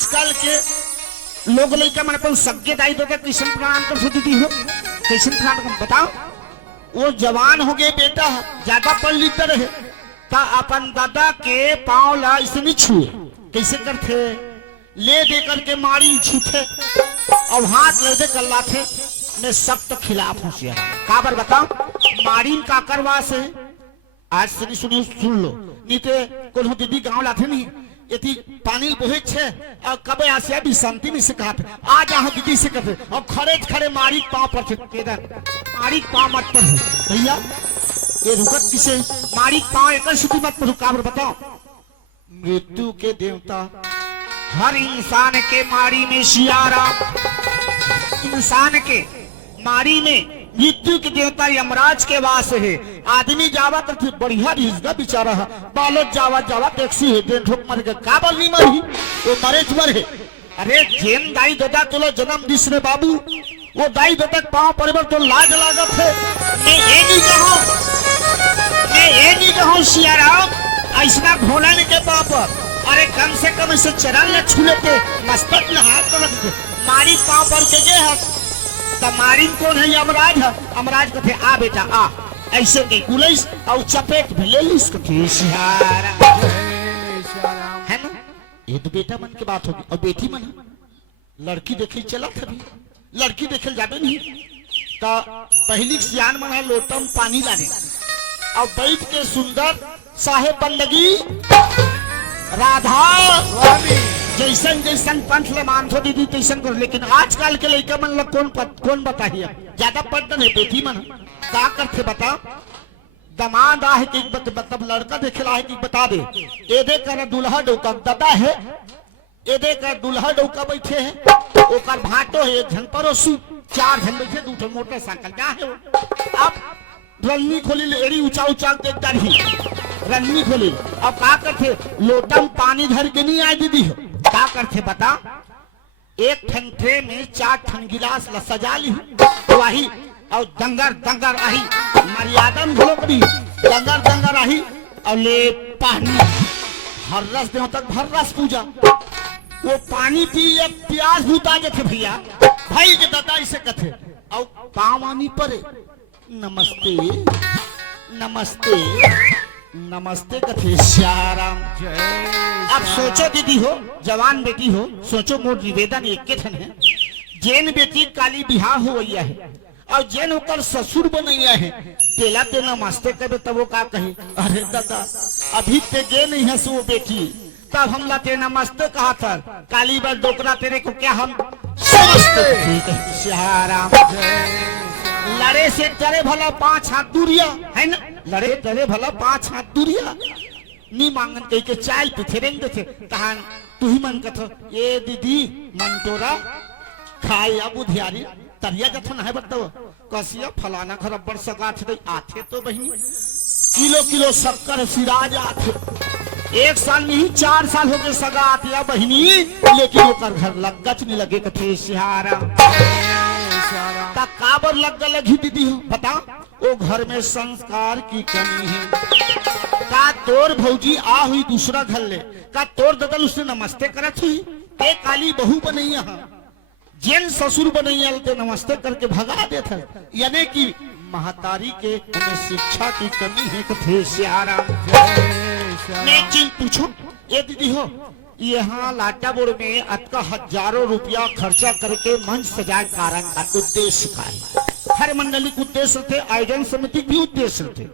आजकल के लोग लड़का मन अपन सगे दाई दो कैसे प्रणाम कर दीदी हो, कैसे प्रणाम कर बताओ। वो जवान हो गए बेटा, ज्यादा पढ़ लिख रहे ता अपन दादा के पाँव ला ऐसे नहीं छुए, कैसे करते ले दे करके मारी छूटे और हाथ ले दे कल्ला थे। मैं सब तो खिलाफ हूँ सिया काबर बताओ। मारीन का करवा से आज से नहीं सुनियो सुन लो, नहीं तो कोनो दीदी गाँव लाते नहीं यदि पानी बोहे छे और कबे आसिया भी शांति में से कहते आ जा दीदी से कहते और खड़े खड़े मारी पाँव पर केदर मारी पाँव मत पर भैया ये रुकत किसे मारी पाँव एक स्थिति मत पर काबर बताओ। मृत्यु के देवता हर इंसान के मारी में सियारा, इंसान के मारी में मृत्यु के देवता यमराज के वास है। आदमी जावा तो बढ़िया रिश्ता बेचारा है, बालक जावा जावा टैक्सी है ट्रेन ठोक मर के काबल नहीं मरी वो मरे मर है। अरे जेन दाई दादा तुलो जन्म दिस रे बाबू वो दाई दादा पाँव परिवार तो लाज लागत है। मैं ये नहीं कहूँ, मैं ये नहीं कहूँ सियाराम ऐसा भोलन के पाँव पर, अरे कम से कम इसे चरण न छू लेते मस्तक में हाथ तो रखते मारी पाँव पर के गे है। मारी कौन है यमराज है, यमराज कहते आ बेटा आ ऐसे के कुलैस और चपेट भी ले लिस कहते है ना। ये तो बेटा मन की बात होगी और बेटी मन लड़की देखे चला था लड़की देखे जाबे नहीं तो पहली सियान मन है लोटम पानी लाने और बैठ के सुंदर साहेब बन लगी राधा जैसन जैसन पंथ ले मान थो दीदी तैसन कर। लेकिन आजकल के लड़का मन लोग कौन बताइए ज्यादा पढ़ते है बेटी मन का करते बता। दमाद है कि मतलब लड़का देखेला है कि बता दे ए दे कर दूल्हा डौका दादा है, ए दे कर दूल्हा डौका बैठे है ओकर भाटो है एक झन परोसू चार झन बैठे दू ठो मोटरसाइकिल क्या है वो। अब रन्नी खोली एड़ी ऊंचा ऊंचा देखता रही रन्नी खोली अब का करते लोटम पानी धर के नहीं आए दीदी क्या करते बता। एक ठन ट्रे में 4 ठन गिलास ला सजा ली वही और दंगर दंगर आही मर्यादा में भलो करी दंगर दंगर आही और ले पानी हर रस दे तक भर रस पूजा वो पानी पी एक प्यास बुता जाते भैया भाई के दादा इसे कथे और पावानी परे नमस्ते नमस्ते नमस्ते कथे श्याराम। अब सोचो दीदी हो जवान बेटी हो सोचो मोर निवेदन एक के ठन है जेन बेटी काली बिहार हो गई है और जेन होकर ससुर बनैया है तेला ते नमस्ते करे तब वो का कहे अरे दादा अभी ते गे नहीं है सो बेटी तब हम लाते नमस्ते कहा था काली बार डोकरा तेरे को क्या हम समझते ठीक है श्याराम। लड़े से डरे भला 5 हाथ दूरिया है ना, लड़े डरे भला 5 हाथ दूरिया नी मांगन कह के चाय पिथेरेंगे देते तहान तू ही मन कथो ये दीदी मन तोरा खाए या बुधियारी तरिया जथन है बताओ कसिया फलाना घर बड़ सगा थे आथे तो बहनी किलो किलो शक्कर सिराज आथे 1 साल में ही 4 साल हो गए सगा आतिया बहनी लेकिन ओकर घर लगच नहीं लगे कथे सिहारा ता काबर लग लगी दीदी हो बता। वो घर में संस्कार की कमी है का तोर भौजी आ हुई दूसरा घर ले का तोर ददल उसने नमस्ते करत हुई ते काली बहू बनैया जेन ससुर बनैया ते नमस्ते करके भगा देता यानी कि महतारी के उन्हें शिक्षा की कमी है कथे सियारा। मैं चीज पूछूं ये दीदी हो यहाँ लाटाबोड़ में अतका हजारों रुपया खर्चा करके मंच सजाए कारण का उद्देश्य का है। हर मंडली के उद्देश्य थे आयोजन समिति भी उद्देश्य थे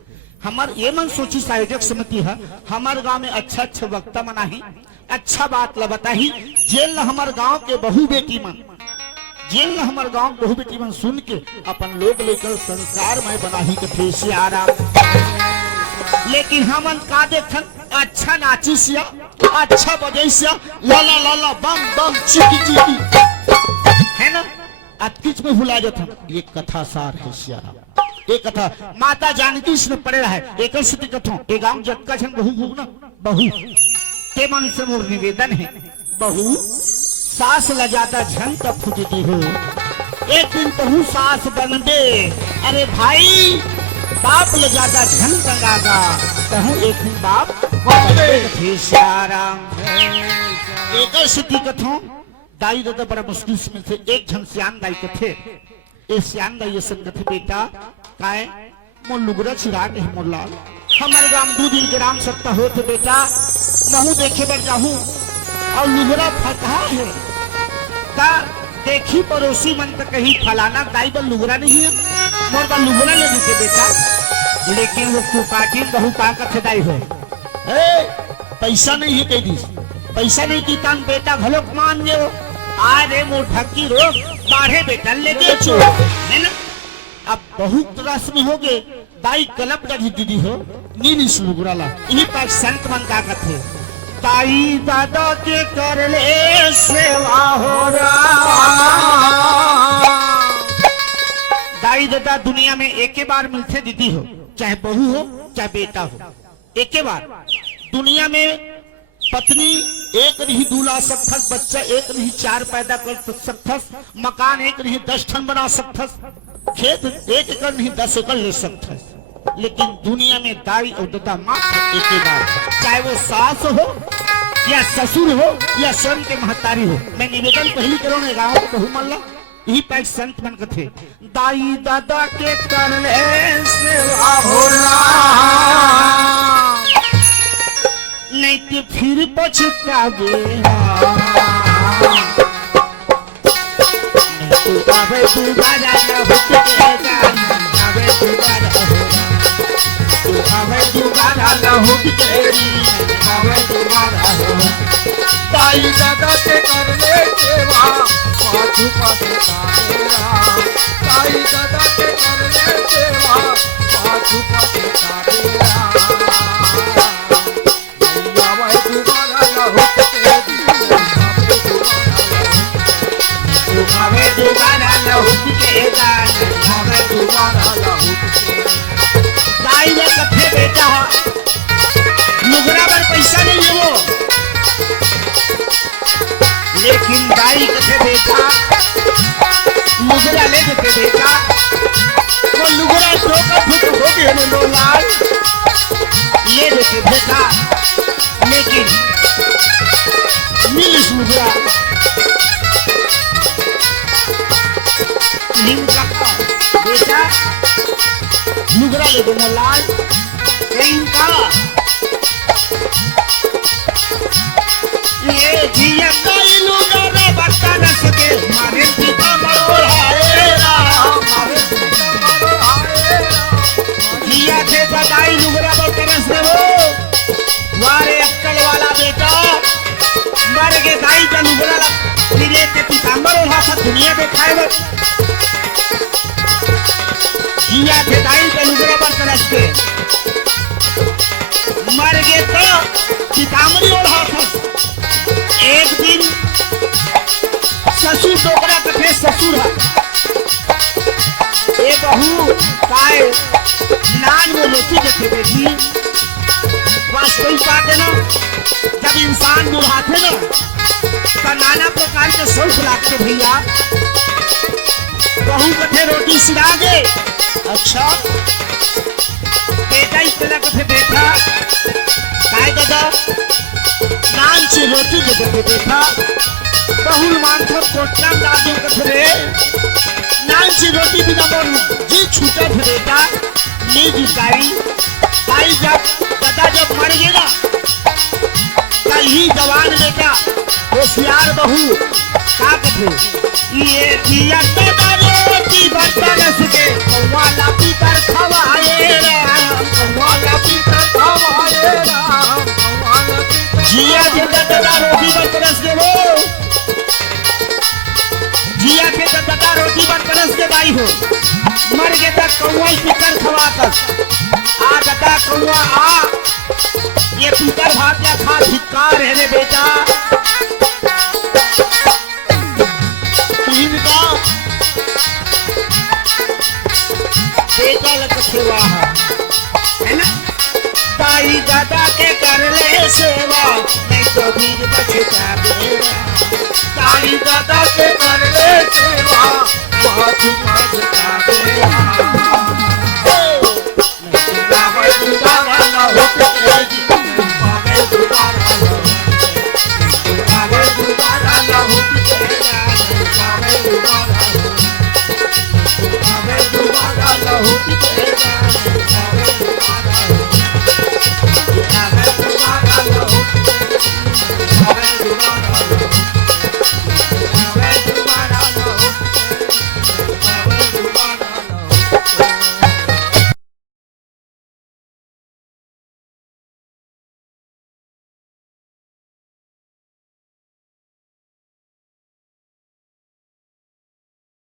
हमार ये मन सोची आयोजक समिति है हमारे गांव में अच्छा अच्छा वक्ता मनाही अच्छा बात ला बताही जेल हमारे गांव के बहु बेटी मन जेल हमारे गांव बहु बेटी मन सुन के अपन लोग लेकर संस्कार में बनाही के फेसी आराम। लेकिन हमन का देखन अच्छा नाची सिया अच्छा बजे सिया लाला लाला बम बम चिकी चिकी है ना अतकिच में भुला जाता। ये कथा सार है सियाराम ये कथा माता जानकी इसने पड़े रहा है एक स्थिति कथो एक गांव जक्का छन बहु भूगना बहु के मन से मोर निवेदन है बहु सास लजाता झन का फुटती हो एक दिन बहु सास बन दे अरे भाई बाप लजाता झन टंगागा कहूँ एक दिन बाप श्याराम एक ऐसी दिक्कत हो दाई दादा बड़ा मुश्किल में थे एक झन श्याम दाई के थे ये श्याम दाई संग थे बेटा काय मोर लुगरा चिराग है मोर लाल हमारे गांव 2 दिन के राम सप्ताह होते बेटा महू देखे बर जाहू और लुगरा फटा है ता देखी पड़ोसी मन तो कहीं फलाना दाई बल लुगरा नहीं है मोर बल लुगरा ले देते बेटा लेकिन वो कुकाटी बहु का कथे दाई हो पैसा नहीं है कह दी पैसा नहीं की तान बेटा भलोक मान ले अरे मोटा की रो बाढ़े बेटा ले बेचो है ना अब बहुत रस में हो गए दाई कलप लगी दीदी हो नीली सुगुराला यही पर संत मन का कथे ताई दादा के कर ले सेवा हो दाई दादा दुनिया में एक बार मिलते दीदी हो चाहे बहू हो चाहे बेटा हो एक बार दुनिया में पत्नी एक नहीं 2 ला सकथस बच्चा एक नहीं 4 पैदा कर सकथस मकान एक नहीं 10 ठन बना सकथस खेत 1 एकड़ नहीं 10 एकड़ ले सकथस लेकिन दुनिया में दाई और दादा मात्र एक ही बार चाहे वो सास हो या ससुर हो या स्वयं के महतारी हो मैं निवेदन पहली करो ना गाँव को बहु मल्ला यही पैक संत मन कथे दाई दादा के करले सेवा होला नहीं तो फिर पछतावे नहीं तो आवे दोबारा न होके आवे दोबारा हो आवे दोबारा न होके आवे दोबारा हो ताई दादा के करले सेवा पाछू पछतावेला ताई दादा के करले सेवा पाछू पछतावेला हमें दोबारा लहुट के हमें दोबारा लहुट के दाई ने कथे बेटा लुगरा पर पैसा नहीं है वो लेकिन दाई कथे बेटा लुगरा ले देते बेटा वो लुगरा ठोकर ठुक हो गए हमें लो लाल ले देते बेटा लेकिन मिलिस लुगरा बेटा लुगरा ले दो लाल इनका ये जिया कोई लुगरा बता न सके मारे पिता मरोड़ाए मारे पिता मरोड़ाए जिया थे बदाई लुगरा बरतरस दे वो वारे अक्कल वाला बेटा मर के दाई का लुगरा फिरे के पिता मरोड़ा था दुनिया दिखाए वो जिया थे दाई का लुगरा बरतरस के मर गए तो पितामरी और हाथ एक दिन ससुर डोकरा कथे ससुर ए बहू काय नान में रोटी देते बेटी वास्तविक बात है ना जब इंसान बुढ़ाते ना तो नाना प्रकार के शौक लागते भैया बहू कथे रोटी सिरा दे अच्छा बेटा इस तरह कथे बेटा काय दादा नान से रोटी दे देते बेटा बहुल मानथो कोटना दादू कथे नान से रोटी बिना मोर जी छूटे थे बेटा नी जिताई भाई जब दादा जब मर गए ना कहीं जवान बेटा होशियार बहू का कथे ये दिया दादा रोटी बर्तन सके वाला पीतर खवाए वाला पीतर खवाए जिया के दादा रोटी बर्तन के वो जिया के दादा रोटी बर्तन के भाई हो मर गए तक कौवा पीतर खवाकर आ दादा कौवा आ ये पीतर भात या खा धिक्कार है रे बेटा इनका बेटा लग सेवा है ना ताई दादा के कर ले सेवा नहीं तो भीड़ बचता बेरा ताई दादा के कर ले सेवा पाछू